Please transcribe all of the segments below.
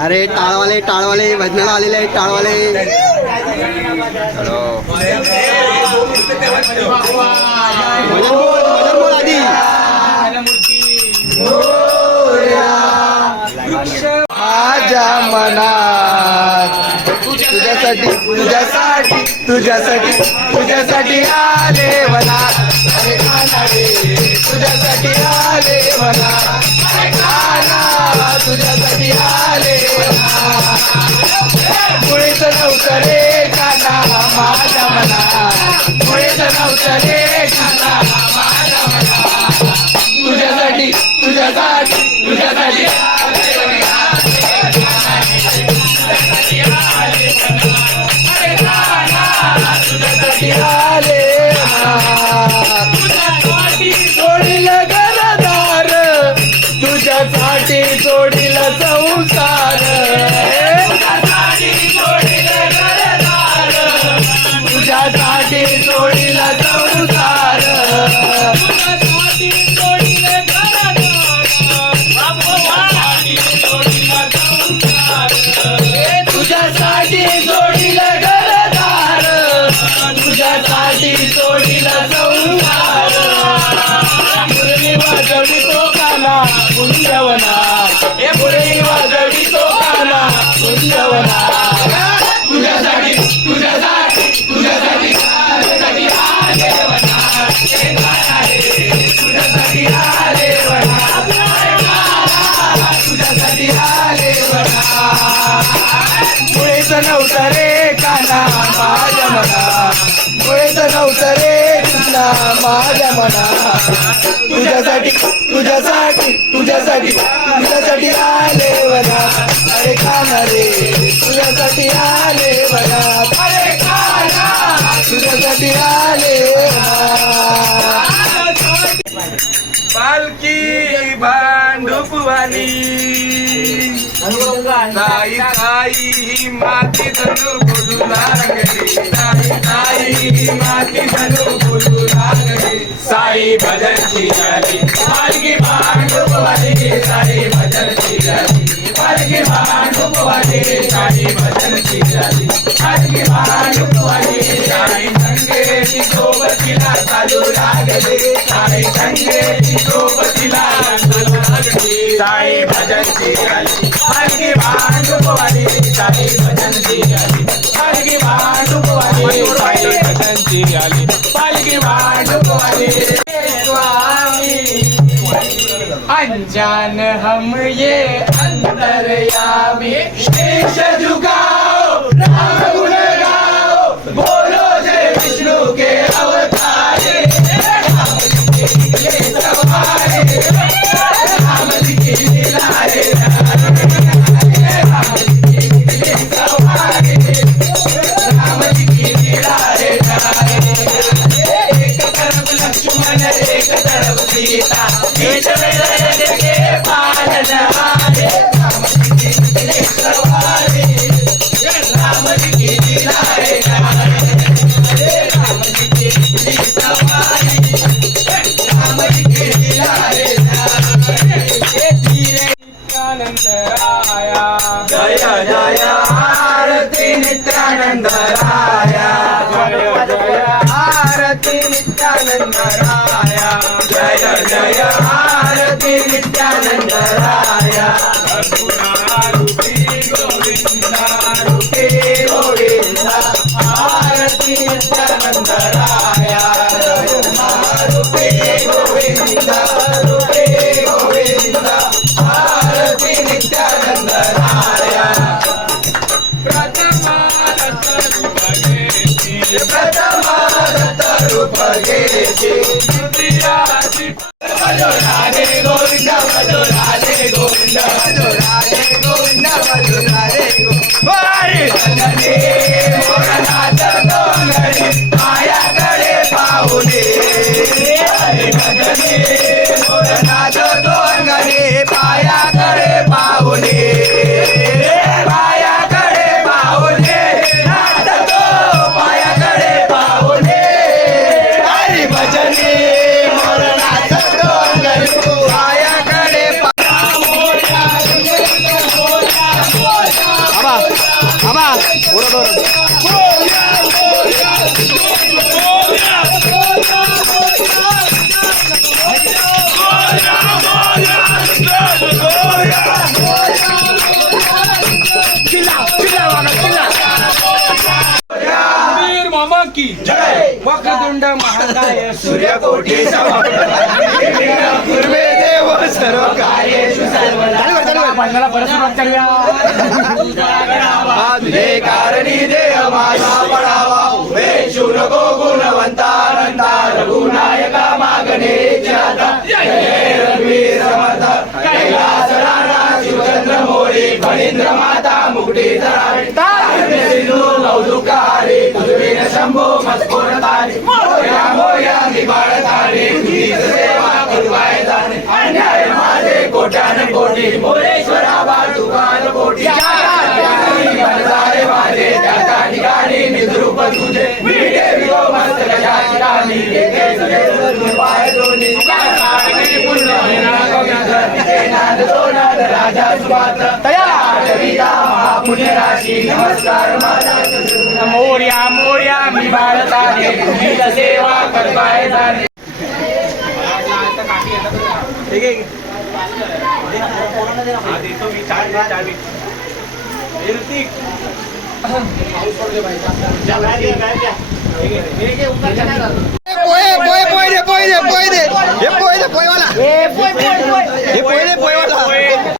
अरे टाळवाले टाळवाले भजनाला आलेले आहेत टाळवाले. भजन बोल भजन बोल आधी माझ्या मनात तुझ्यासाठी तुझ्यासाठी तुझ्यासाठी तुझ्यासाठी आले मला. अरे काना रे. तुझ्यासाठी आले मला. अरे काना तुझ्यासाठी आले मला. मुळीच नव्हतं रे काना माझ्या मना मुळीच नव्हतं रे काना माझ्या मना तुझ्यासाठी तुझ्यासाठी तुझ्यासाठी मुळेच नव्हतं रे काना माझ्या मना. मुळेच नव्हतं रे माझ्या मना. तुझ्यासाठी तुझ्यासाठी तुझ्यासाठी तुझ्यासाठी आले बघा अरे काना रे तुझ्यासाठी आले बघा अरे काना तुझ्यासाठी आले बघा. पालखी भांडुपवाली ताई ताई ही माती धनु बोलू लागली ताई ताई ही माती धनु बोलू लागली साई भजनची झाली पालखी भांडुपवाली साई भजनची झाली पालखी भांडुपवाली साई भजनची झाली पालखी भांडुपवाली साई संगेची सोबतीला चालू लागले साई संगेची सोबतीला चालू लागली साई भजनची झाली पालखी भांडुपवाली साई भजनची झाली पालखी भांडुपवाली साई भजनची झाली पालखी भांडुपवाली स्वामी अनजान हम ये अंतरयामी शीश झुकाओ राम गुण गाओ बोलो जय विष्णु के अवतारे। राम जी के लिए सवारे। राम जी के दिलारे राम जी के लिए सवारे। राम जी के दिलारे एक तरफ लक्ष्मण एक तरफ सीता। जय जय आरती नित्यानंद राया रूपी गोविंदा रूपी गोविंदा आरती नित्यानंद राया गोविंदा రాజు రాజే గోవింద वक्रतुंड महाकाय सूर्यकोटी पूर्वे देव सर्व कार्येषु सर्वदा पहिल्याला परत सुरुवात करूया तुझे कारणी देह माझा पडावा उभे शूर गो गुणवंतानंदा रघुनायका मागणे जाता जय जय रघुवीर समर्थ कैलास राणा शिवचंद्र मोरी फणींद्र माता मुकुटी धरावी सिंधू शंभो मस्कोर तारी मोया मोया निबाळ बाळतारी तुझीच सेवा करवाय जाणे अन्याय माझे कोट्यान कोटी. मोरेश्वरा बा बाळतुकान कोटी. माझे त्या ठिकाणी निद्रूप तुझे विडे विलो मस्त कशा ठिकाणी येथे तुझे पाय दोन्ही. राजा सुपात्र. तया कविता महापुण्य राशी. नमस्कार. मोर्या मोर्या मी भारताने तुझीच सेवा करताय जाणे पोहे पोहे पोहे दे पोहे दे पोहे दे हे पोहे दे पोहेवाला हे पोहे दे पोहेवाला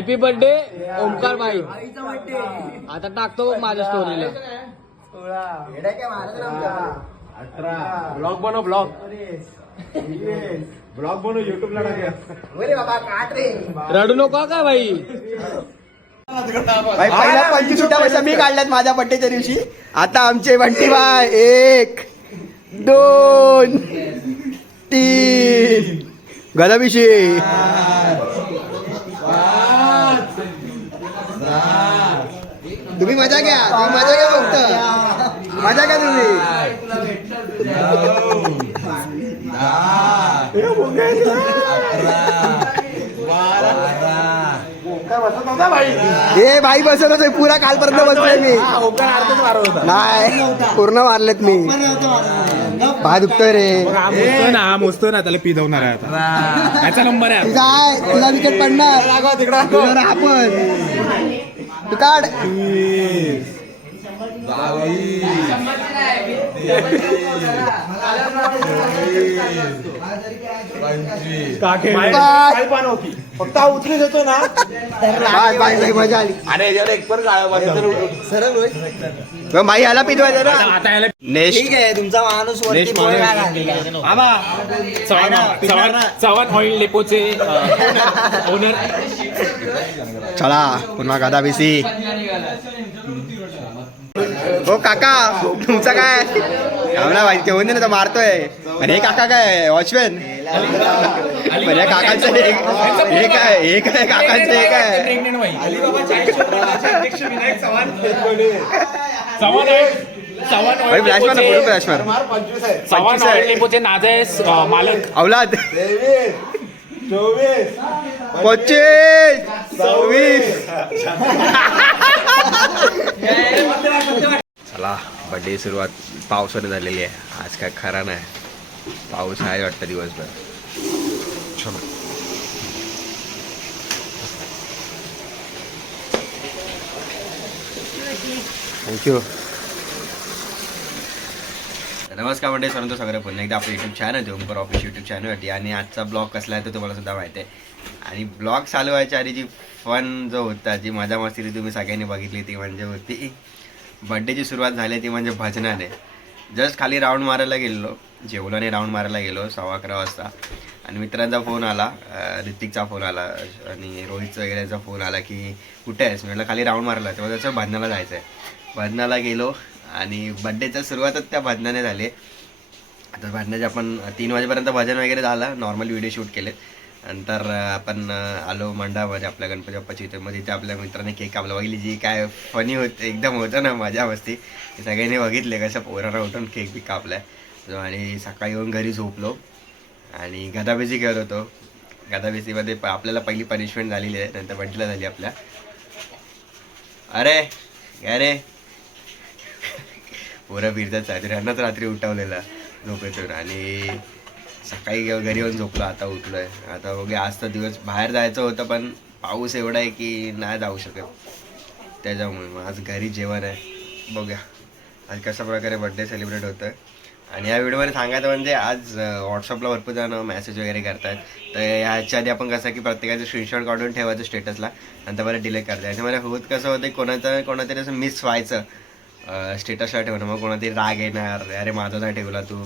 हॅपी बर्थडे ओमकार भाई आता टाकतो बघ माझ्या स्टोरीला ब्लॉग बनव ब्लॉग रडू नको काय भाई? भाई पहिला पंचवीस सुट्ट्या पैसा मी काढल्यात माझ्या बड्डेच्या दिवशी. आता आमचे बंटी बाय एक दोन तीन. गदाबिशी तुम्ही मजा घ्या तुम्ही मजा घ्या फक्त. मजा घ्या तुम्ही. हे बाई बसत होते पुरा कालपर्यंत बसलोय मी. नाही पूर्ण मारलेत मी. पाय दुखतोय रे. मोजतोय ना मोजतोय ना त्याला पिदवणार आहे आता. याचा नंबर आहे तुझा आहे तुझा विकेट पडणार. तुझ्यावर आपण तू काढ. फक्त उतरी देतो ना. बाय बाय लई मजा आली. अरे एक पण मग माई पितवायचं ना. आता याला नेक्स्ट. आहे तुमचा माणूस घातलेला. चव्हाण चव्हाण ऑइल डेपोचे ओनर चला पुन्हा गादा बिसी. हो काका तुमचा काय? ना भाई ठेवून दे ना तो मारतोय. आणि हे काका काय वॉचमॅन? म्हणजे काकांचं हे काय हे काय काकांचं हे काय? चव्हाण नाजेस अं, मालक. अवलाद. पच्चीस. सव्वीस. चला बड्डे सुरुवात पावसाने झालेली आहे. आज काय खरा नाही. पाऊस आहे वाटतं दिवसभर. चला. थँक्यू नमस्कार म्हणजे सर्वांचं सगळं पुन्हा एकदा आपलं युट्यूब चॅनल आहे ओमकर ऑफिस युट्यूब चॅनलवरती आणि आजचा ब्लॉग कसला आहे तो तुम्हाला सुद्धा माहिती आहे. आणि ब्लॉग चालू व्हायच्या आधी जी फन जो होता जी मजा मस्ती ती तुम्ही सगळ्यांनी बघितली ती म्हणजे होती बड्डेची सुरुवात झाली ती म्हणजे भजनाने. जस्ट खाली राऊंड मारायला गेलो जेवलो आणि राऊंड मारायला गेलो सव्वा अकरा वाजता. आणि मित्रांचा फोन आला ऋतिकचा फोन आला आणि रोहित वगैरेचा फोन आला की कुठे आहेस? म्हटलं खाली राऊंड मारायला. तेव्हा त्याचं भजनाला जायचं आहे भजनाला गेलो. आणि बड्डेच्या सुरुवातच त्या भजनाने झाली. आता भांडण्याचे आपण तीन वाजेपर्यंत भजन वगैरे झालं. नॉर्मल व्हिडिओ शूट केले नंतर आपण आलो मंडळामध्ये आपल्या गणपती बाप्पाची इथे. मग तिथे आपल्या मित्राने केक कापला बघितली जी काय फनी होत एकदम होतं ना मजा मस्ती. सगळ्यांनी बघितले कशा पोरांना उठून केक बी कापलाय. आणि सकाळी येऊन घरी झोपलो. आणि गदाबेसी खेळत होतो. गदाबेसीमध्ये प- आपल्याला पहिली पनिशमेंट झालेली आहे. नंतर बड्डेला झाली आपल्या. अरे अरे रे पोरं फिरतात साजऱ्यांनाच रात्री उठवलेलं झोपेतून. आणि सकाळी घरी येऊन झोपलो. आता उठलोय. आता बघे आज तर दिवस बाहेर जायचं होतं पण पाऊस एवढा आहे की नाही जाऊ शकत. त्याच्यामुळे मग आज घरी जेवण आहे. बघूया. आज कशा प्रकारे बड्डे सेलिब्रेट होतं आहे आणि या व्हिडिओमध्ये सांगायचं म्हणजे आज व्हॉट्सअपला भरपूर जण मेसेज वगैरे करतात. तर ह्याच्या आधी आपण कसं की प्रत्येकाचं स्क्रीनशॉट काढून ठेवायचं स्टेटसला नंतर परत डिले करतात. याच्यामध्ये होत कसं होतं कोणाचं कोणातरी असं मिस व्हायचं. स्टेटसला ठेवणं मग कोणातरी राग येणार अरे माझा नाही ठेवला तू.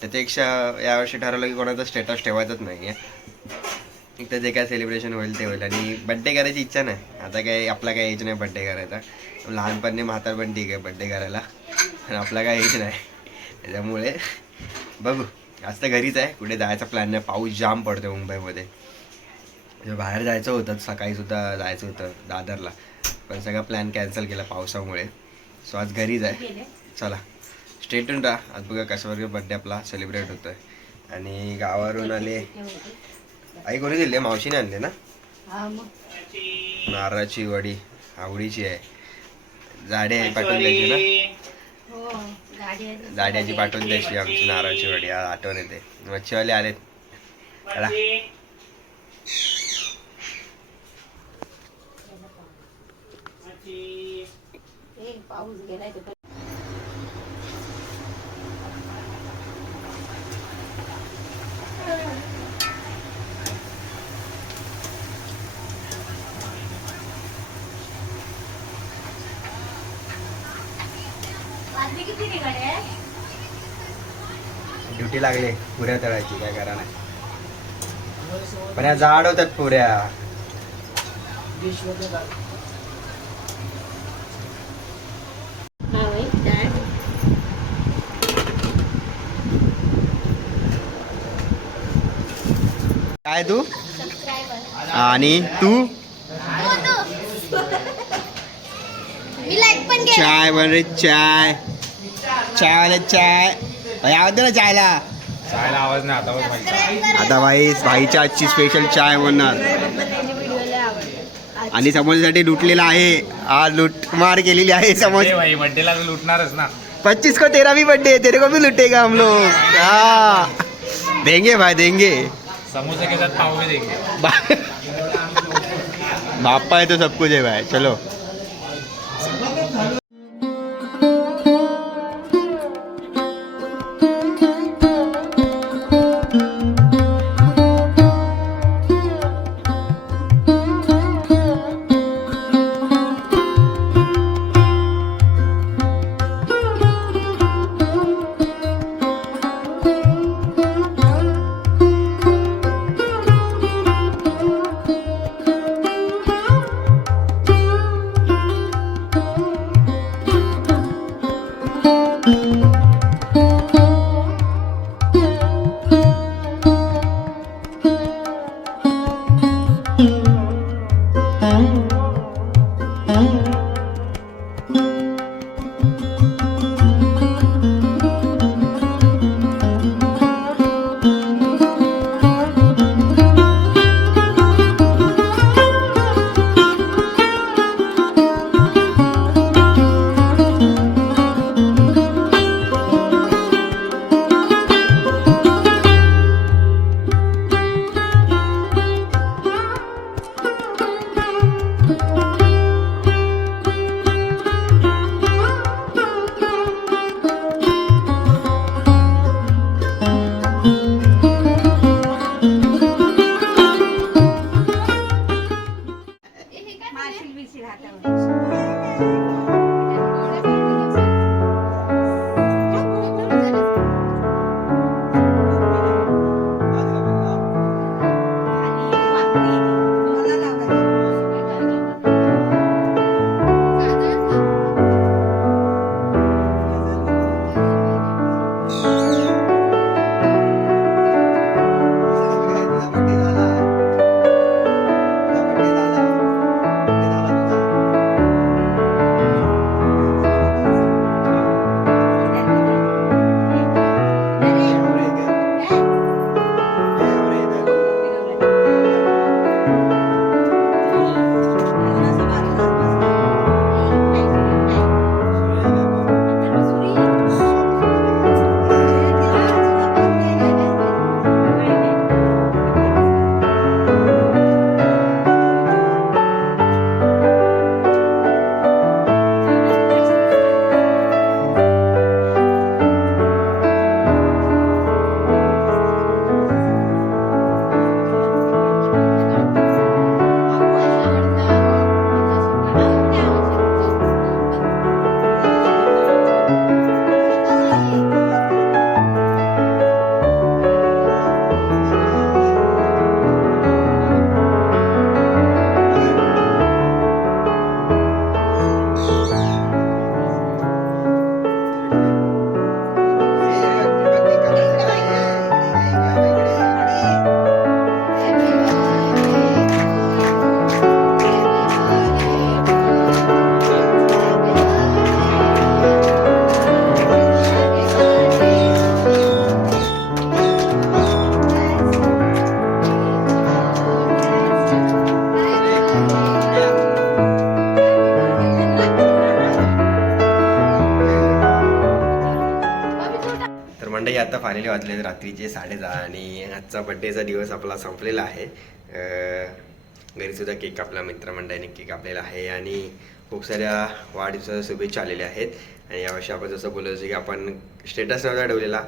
त्याच्यापेक्षा यावर्षी ठरवलं की कोणाचं स्टेटस ठेवायचंच नाही आहे तर जे काय सेलिब्रेशन होईल ते होईल. आणि बड्डे करायची इच्छा नाही. आता काय आपला काय एज नाही बड्डे करायचा. लहानपणी म्हातार पण ठीक आहे बड्डे करायला. पण आपला काय एज नाही. त्याच्यामुळे बघू. आज तर घरीच आहे. कुठे जायचा प्लॅन नाही. पाऊस जाम पडतो मुंबईमध्ये. म्हणजे बाहेर जायचं होतं. सकाळीसुद्धा जायचं होतं दादरला. पण सगळा प्लॅन कॅन्सल केला पावसामुळे. सो आज घरीच आहे. चला. स्टेटून राहा. आज बघा कशा वगैरे बड्डे आपला सेलिब्रेट होतोय. आणि गावावरून आले. आई कोणी दिली? मावशीने आणले ना? नारळाची वडी. आवडीची आहे. जाडे आहे पाठवून द्यायची ना? जाड्याची पाठवून द्यायची आमची नारळाची वडी. आज आठवण येते. मच्छीवाले आलेत. चला. पाऊस गेलाय ड्युटी लागली पुऱ्या तळायची काय करा नाही. पण या जाड होतात पुऱ्या. काय तू? आणि तू? मी लाईक पण घे. चाय बन रे चाय. चाय वाले चाय. भाई आवडते ना चायला? चायला आवाज नाही आता आवाज आता भाई भाईच्या आजची स्पेशल चाय बनणार. आणि समोरसाठी लुटलेला आहे. हा लुटमार केलेली आहे समोर. भाई बड्डेला लुटणारच ना. पच्चीस को तेरा भी बर्थडे तेरे को भी लुटेगा हम लोग. हाँ. देंगे भाई देंगे. समोसे के साथ पाव भी देंगे। बापा है तो सब कुछ है भाई चलो। मंडळी वाजले रात्रीचे साडेदहा आणि आजचा बड्डेचा दिवस आपला संपलेला आहे. घरीसुद्धा केक आपल्या मित्रमंडळीने केक कापलेला आहे आणि खूप साऱ्या वाढदिवसाच्या शुभेच्छा आलेल्या आहेत. आणि यावर्षी आपण जसं बोलत होतो की आपण स्टेटस नव्हता ठेवलेला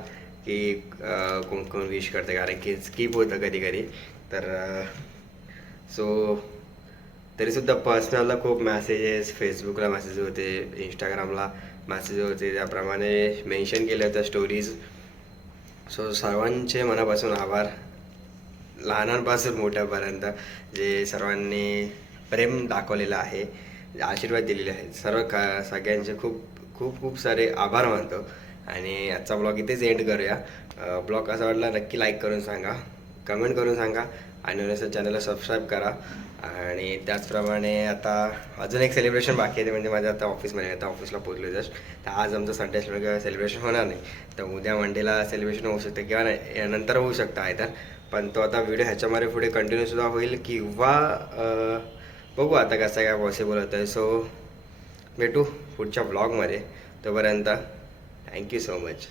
की अं, कोण कोण विश करतं कारण की स्किप होतं कधी कधी तर सो तरीसुद्धा पर्सनलला खूप मॅसेजेस फेसबुकला मॅसेज होते इंस्टाग्रामला मॅसेज होते. त्याप्रमाणे मेन्शन केलं होतं स्टोरीज सो सर्वांचे मनापासून आभार. लहानांपासून मोठ्यापर्यंत जे सर्वांनी प्रेम दाखवलेलं आहे आशीर्वाद दिलेले आहेत सर्व का सगळ्यांचे खूप खूप खूप सारे आभार मानतो. आणि आजचा ब्लॉग इथेच एंड करूया. ब्लॉग कसा वाटला नक्की लाईक करून सांगा. कमेंट करून सांगा. आणि नसेल चॅनलला सबस्क्राईब करा. आणि त्याचप्रमाणे आता अजून एक सेलिब्रेशन बाकी आहे ते म्हणजे माझ्या आता ऑफिसमध्ये आता ऑफिसला पोचलो जस्ट. तर आज आमचं संडे सेलिब्रेशन होणार नाही. तर उद्या मंडेला सेलिब्रेशन होऊ शकतं किंवा नाही या नंतर होऊ शकतं आहे तर पण तो आता व्हिडिओ ह्याच्यामध्ये पुढे कंटिन्यूसुद्धा होईल किंवा बघू आता कसं काय पॉसिबल होतं आहे सो भेटू पुढच्या ब्लॉगमध्ये तोपर्यंत थँक्यू सो मच